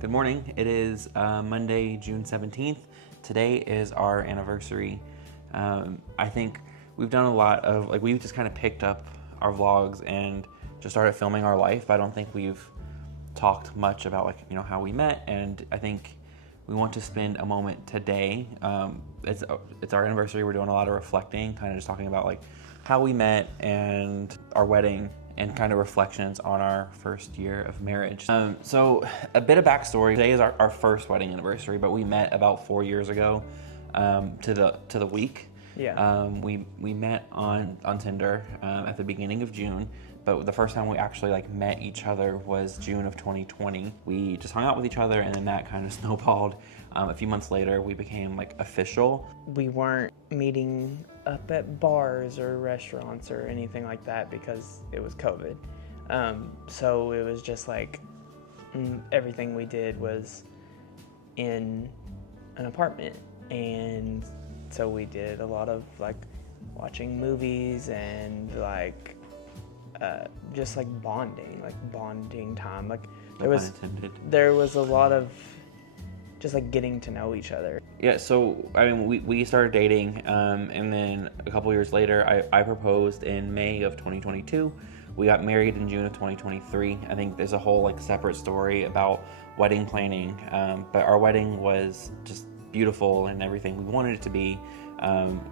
Good morning. It is Monday, June 17th. Today is our anniversary. I think we've done a lot of, we've just kind of picked up our vlogs and just started filming our life, but I don't think we've talked much about, how we met, and I think we want to spend a moment today. It's our anniversary. We're doing a lot of reflecting, kind of just talking about, how we met and our wedding, and kind of reflections on our first year of marriage. So a bit of backstory. Today is our first wedding anniversary, but we met about 4 years ago to the week. Yeah. We met on Tinder at the beginning of June, but the first time we actually met each other was June of 2020. We just hung out with each other, and then that kind of snowballed. A few months later, we became official. We weren't meeting up at bars or restaurants or anything like that because it was COVID. So it was just everything we did was in an apartment. And so we did a lot of watching movies and just bonding time. There was a lot of just getting to know each other. Yeah, so we started dating, and then a couple years later, I proposed in May of 2022. We got married in June of 2023. I think there's a whole separate story about wedding planning, but our wedding was just beautiful and everything we wanted it to be.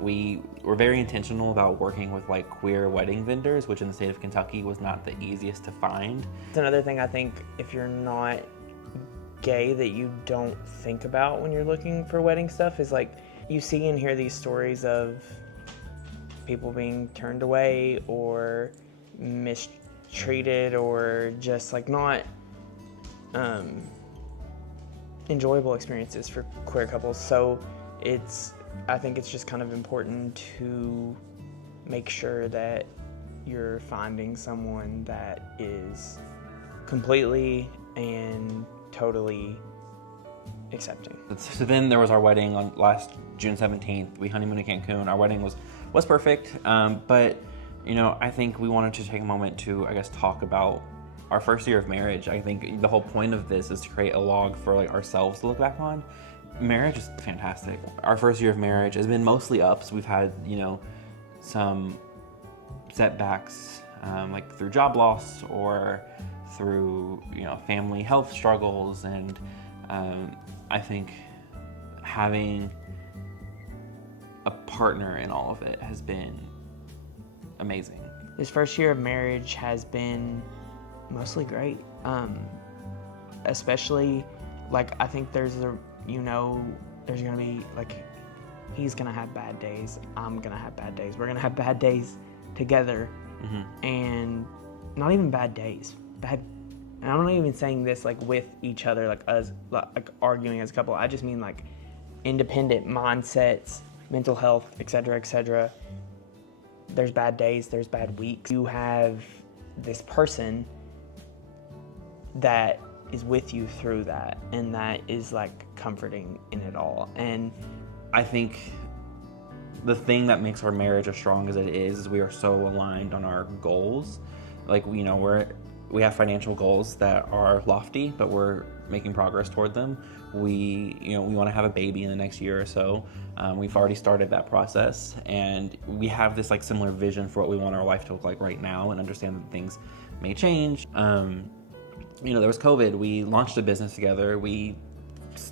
We were very intentional about working with queer wedding vendors, which in the state of Kentucky was not the easiest to find. It's another thing I think if you're not gay that you don't think about when you're looking for wedding stuff is you see and hear these stories of people being turned away or mistreated or just not enjoyable experiences for queer couples. So I think it's just kind of important to make sure that you're finding someone that is completely and totally accepting. So then there was our wedding on last June 17th. We honeymooned in Cancun. Our wedding was perfect, but I think we wanted to take a moment to, talk about our first year of marriage. I think the whole point of this is to create a log for ourselves to look back on. Marriage is fantastic. Our first year of marriage has been mostly ups. We've had some setbacks, through job loss or through family health struggles, and I think having a partner in all of it has been amazing. This first year of marriage has been mostly great, especially I think there's gonna be he's gonna have bad days, I'm gonna have bad days, we're gonna have bad days together. Mm-hmm. And not even bad days, and I'm not even saying this with each other, us arguing as a couple. I just mean independent mindsets, mental health, etc. There's bad days, there's bad weeks. You have this person that is with you through that, and that is comforting in it all. And I think the thing that makes our marriage as strong as it is we are so aligned on our goals. We have financial goals that are lofty, but we're making progress toward them. We want to have a baby in the next year or so. We've already started that process, and we have this similar vision for what we want our life to look like right now, and understand that things may change. There was COVID. We launched a business together. We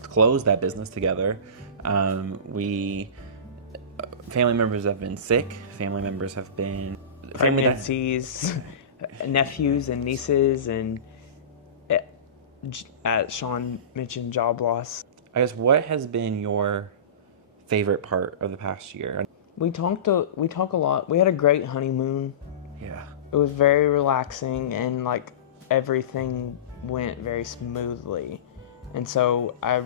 closed that business together. Family members have been sick. Family members have been pregnancies. Nephews and nieces, and as Sean mentioned, job loss. I guess, what has been your favorite part of the past year? We talk a lot. We had a great honeymoon. Yeah. It was very relaxing, and everything went very smoothly. And so I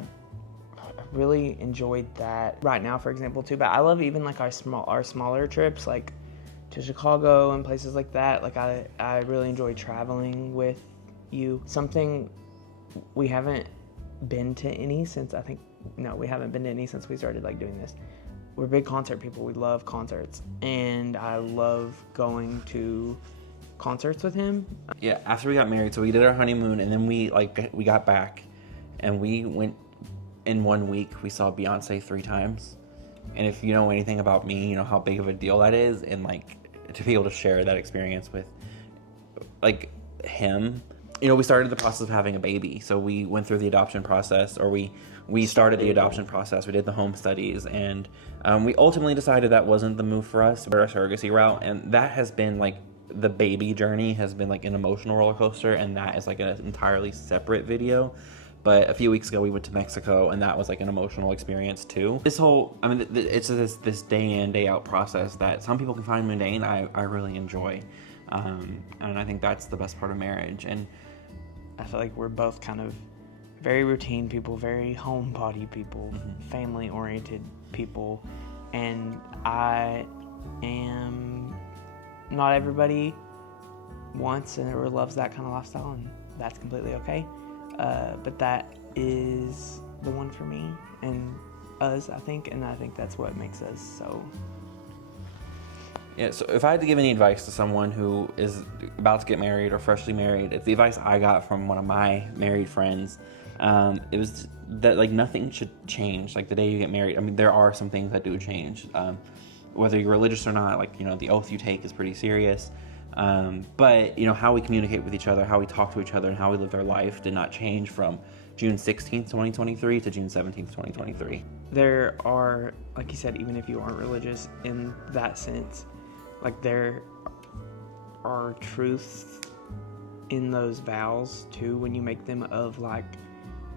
really enjoyed that right now, for example, too. But I love even our smaller trips, to Chicago and places like that. I really enjoy traveling with you. Something we haven't been to any since we haven't been to any since we started doing this. We're big concert people. We love concerts, and I love going to concerts with him. Yeah, after we got married, so we did our honeymoon, and then we got back, and we went in 1 week. We saw Beyonce 3 times, and if you know anything about me, you know how big of a deal that is, and like to be able to share that experience with like him. You know, we started the process of having a baby, so we went through the adoption process, or we started the adoption process. We did the home studies, and we ultimately decided that wasn't the move for us, but our surrogacy route, and that has been like the baby journey has been like an emotional roller coaster, and that is like an entirely separate video. But a few weeks ago we went to Mexico, and that was like an emotional experience too. This whole, I mean, it's this day in, day out process that some people can find mundane. I really enjoy, and I think that's the best part of marriage. And I feel like we're both kind of very routine people, very homebody people, family-oriented people, and I am not everybody wants or loves that kind of lifestyle, and that's completely okay. But that is the one for me and us, I think, and I think that's what makes us so. Yeah, so if I had to give any advice to someone who is about to get married or freshly married, it's the advice I got from one of my married friends. It was that like nothing should change. Like the day you get married, I mean, there are some things that do change. Whether you're religious or not, like, you know, the oath you take is pretty serious. But, you know, how we communicate with each other, how we talk to each other, and how we live our life did not change from June 16th, 2023 to June 17th, 2023. There are, like you said, even if you aren't religious in that sense, like there are truths in those vows too when you make them, of like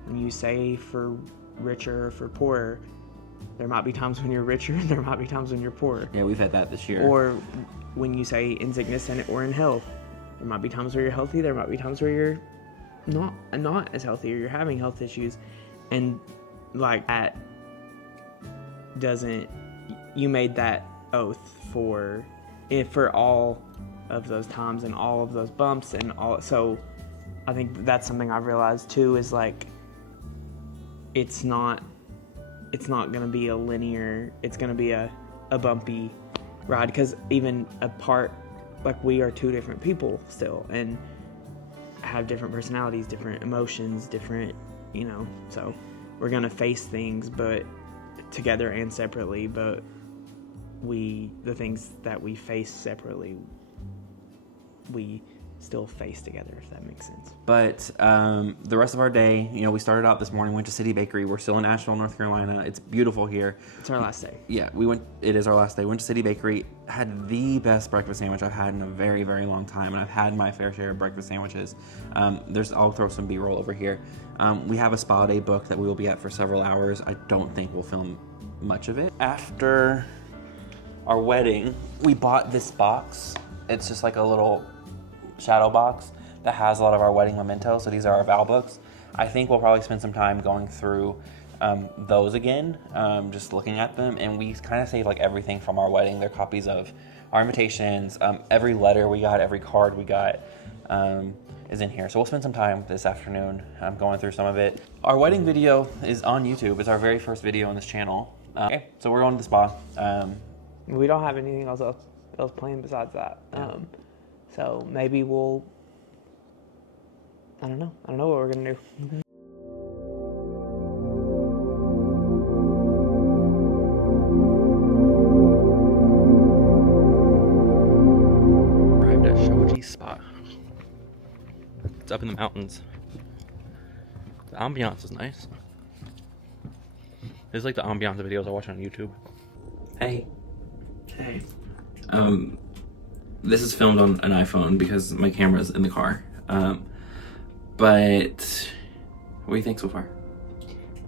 when you say for richer or for poorer, there might be times when you're richer and there might be times when you're poorer. Yeah, we've had that this year. Or when you say in sickness and or in health, there might be times where you're healthy, there might be times where you're not as healthy, or you're having health issues, and like that doesn't, you made that oath for all of those times and all of those bumps and all. So I think that's something I've realized too, is like it's not going to be a linear, it's going to be a bumpy ride, because even apart, like we are two different people still and have different personalities, different emotions, different, you know, so we're going to face things but together and separately, but the things that we face separately, we still face together, if that makes sense. But the rest of our day, you know, we started out this morning, went to City Bakery. We're still in Asheville, North Carolina. It's beautiful here. It's our last day. Yeah, it is our last day. Went to City Bakery, had the best breakfast sandwich I've had in a very, very long time, and I've had my fair share of breakfast sandwiches. I'll throw some B-roll over here. We have a spa day booked that we will be at for several hours. I don't think we'll film much of it. After our wedding, we bought this box. It's just like a little shadow box that has a lot of our wedding mementos. So these are our vow books. I think we'll probably spend some time going through those again, just looking at them. And we kind of save like everything from our wedding. They're copies of our invitations, every letter we got, every card we got is in here. So we'll spend some time this afternoon going through some of it. Our wedding video is on YouTube. It's our very first video on this channel. Okay, so we're going to the spa. We don't have anything else planned besides that. So maybe I don't know what we're gonna do. Arrived at Shoji Spa. It's up in the mountains. The ambiance is nice. This is like the ambiance videos I watch on YouTube. Hey. This is filmed on an iPhone because my camera's in the car. But what do you think so far?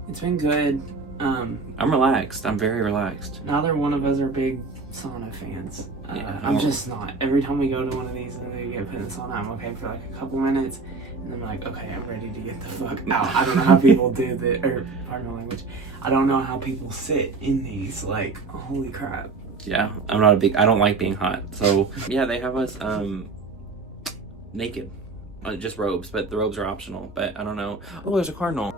It's been good. I'm relaxed. I'm very relaxed. Neither one of us are big sauna fans. I'm just not. Every time we go to one of these and they get put in sauna, I'm okay for like a couple minutes, and then I'm like, okay, I'm ready to get the fuck out. I don't know how people do that, or pardon my language. I don't know how people sit in these. Like, holy crap. Yeah, I don't like being hot. So yeah, they have us naked, just robes, but the robes are optional. But I don't know. Oh, there's a cardinal.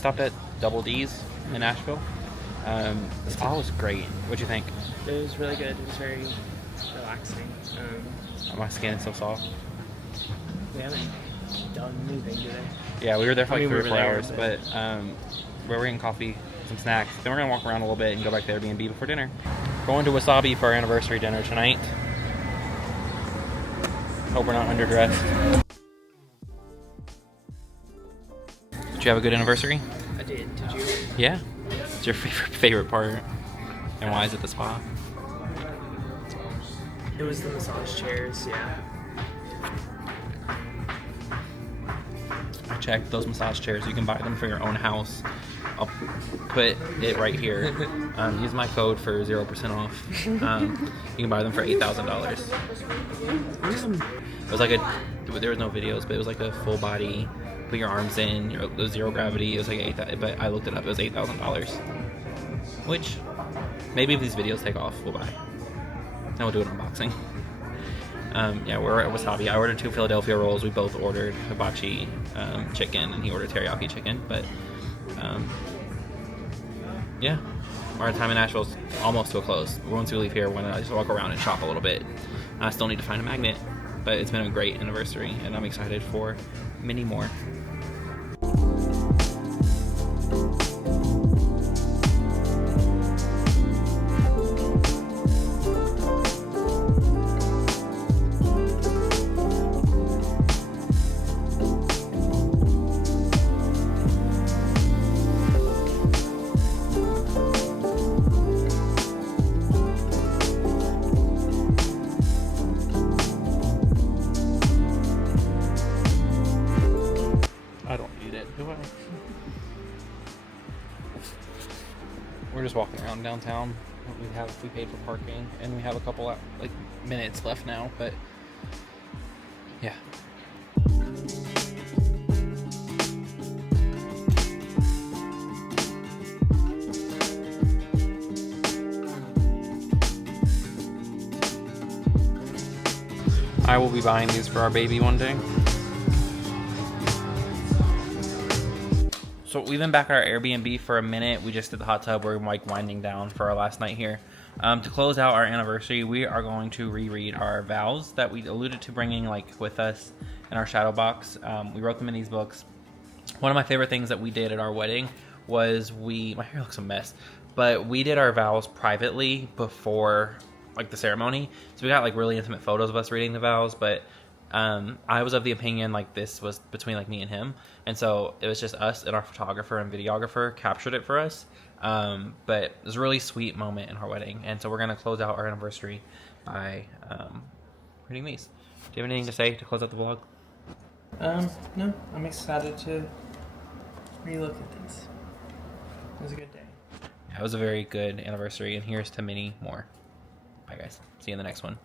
stopped at Double D's in Asheville. The spa was great. What'd you think? It was really good. It was very relaxing. My skin is so soft. We haven't done anything today. Yeah, we were there for like 3 or 4 there, hours, but we're getting coffee, some snacks. Then we're gonna walk around a little bit and go back to Airbnb before dinner. Going to Wasabi for our anniversary dinner tonight. Hope we're not underdressed. Did you have a good anniversary? I did. Did you? Yeah. What's your favorite part? And why is it the spa? It was the massage chairs, yeah. I checked those massage chairs. You can buy them for your own house. I'll put it right here. Use my code for 0% off. You can buy them for $8,000. It was like there was no videos, but it was like a full body. Put your arms in. It was zero gravity. It was like $8,000, but I looked it up. It was $8,000. Which maybe if these videos take off, we'll buy. Then we'll do an unboxing. Yeah, we're at Wasabi. I ordered 2 Philadelphia rolls. We both ordered hibachi chicken, and he ordered teriyaki chicken. But yeah, our time in Asheville is almost to a close. Once we leave here, we're gonna just walk around and shop a little bit. I still need to find a magnet, but it's been a great anniversary, and I'm excited for many more. I don't need it, do I? We're just walking around downtown. We paid for parking, and we have a couple like minutes left now, but yeah. I will be buying these for our baby one day. So we've been back at our Airbnb for a minute. We just did the hot tub. We're like winding down for our last night here. To close out our anniversary, we are going to reread our vows that we alluded to bringing like with us in our shadow box. We wrote them in these books. One of my favorite things that we did at our wedding was my hair looks a mess, but we did our vows privately before like the ceremony. So we got like really intimate photos of us reading the vows, but I was of the opinion like this was between like me and him, and so it was just us and our photographer and videographer captured it for us. But it was a really sweet moment in our wedding, and so we're gonna close out our anniversary by reading these. Do you have anything to say to close out the vlog? No, I'm excited to relook at these. It was a good day. Yeah, it was a very good anniversary, and here's to many more. Bye guys, see you in the next one.